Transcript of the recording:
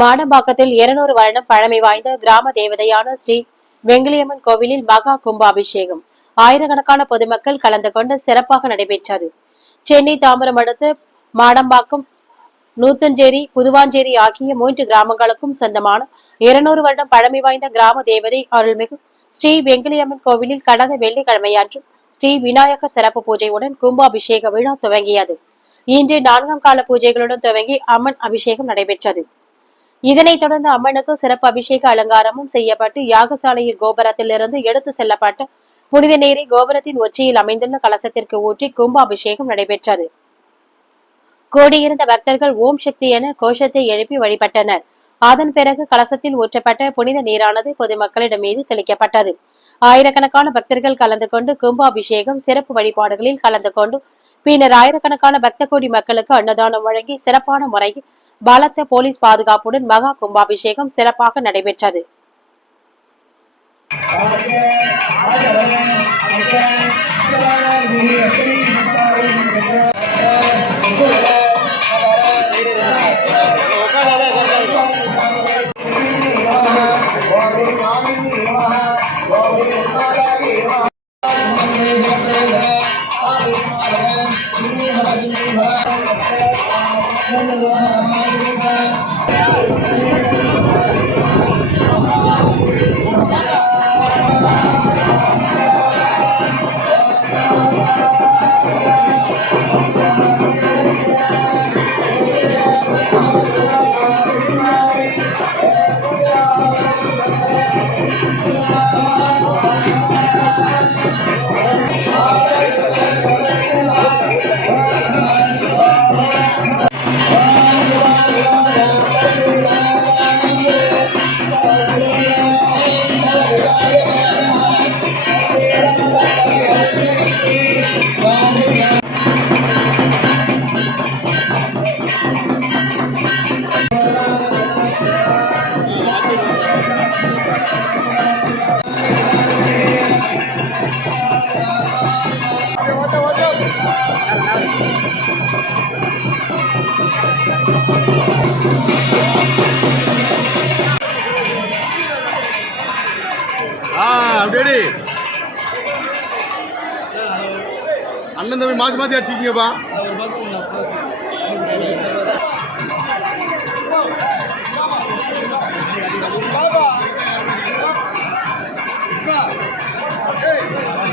மாடம்பாக்கத்தில் 200 வருடம் பழமை வாய்ந்த கிராம தேவதையான ஸ்ரீ வெங்கிலியம்மன் கோவிலில் மகா கும்பாபிஷேகம் ஆயிரக்கணக்கான பொதுமக்கள் கலந்து கொண்டு சிறப்பாக நடைபெற்றது. சென்னை தாம்பரம் அடுத்த மாடம்பாக்கம், நூத்தஞ்சேரி, புதுவாஞ்சேரி ஆகிய 3 கிராமங்களுக்கும் சொந்தமான 200 வருடம் பழமை வாய்ந்த கிராம தேவதை அருள்மிகு ஸ்ரீ வெங்கிலியம்மன் கோவிலில் கடந்த வெள்ளிக்கிழமையன்று ஸ்ரீ விநாயகர் சிறப்பு பூஜையுடன் கும்பாபிஷேக விழா துவங்கியது. இன்று 4ஆம் கால பூஜைகளுடன் துவங்கி அம்மன் அபிஷேகம் நடைபெற்றது. இதனைத் தொடர்ந்து அம்மனுக்கு சிறப்பு அபிஷேக அலங்காரமும் செய்யப்பட்டு யாகசாலையில் கோபுரத்திலிருந்து எடுத்து செல்லப்பட்ட புனித நீரை கோபுரத்தின் உச்சியில் அமைந்துள்ள கலசத்திற்கு ஊற்றி கும்பாபிஷேகம் நடைபெற்றது. கூடியிருந்த பக்தர்கள் ஓம் சக்தி என கோஷத்தை எழுப்பி வழிபட்டனர். அதன் பிறகு கலசத்தில் ஊற்றப்பட்ட புனித நீரானது பொதுமக்களிடம் மீது தெளிக்கப்பட்டது. ஆயிரக்கணக்கான பக்தர்கள் கலந்து கொண்டு கும்பாபிஷேகம் சிறப்பு வழிபாடுகளில் கலந்து கொண்டு பின்னர் ஆயிரக்கணக்கான பக்த கோடி மக்களுக்கு அன்னதானம் வழங்கி சிறப்பான முறையில் பலத்த போலீஸ் பாதுகாப்புடன் மகா கும்பாபிஷேகம் சிறப்பாக நடைபெற்றது. அப்படியே அண்ணன் தம்பி மாற்றி மாற்றி அடிச்சிக்கிங்கப்பா. Hey!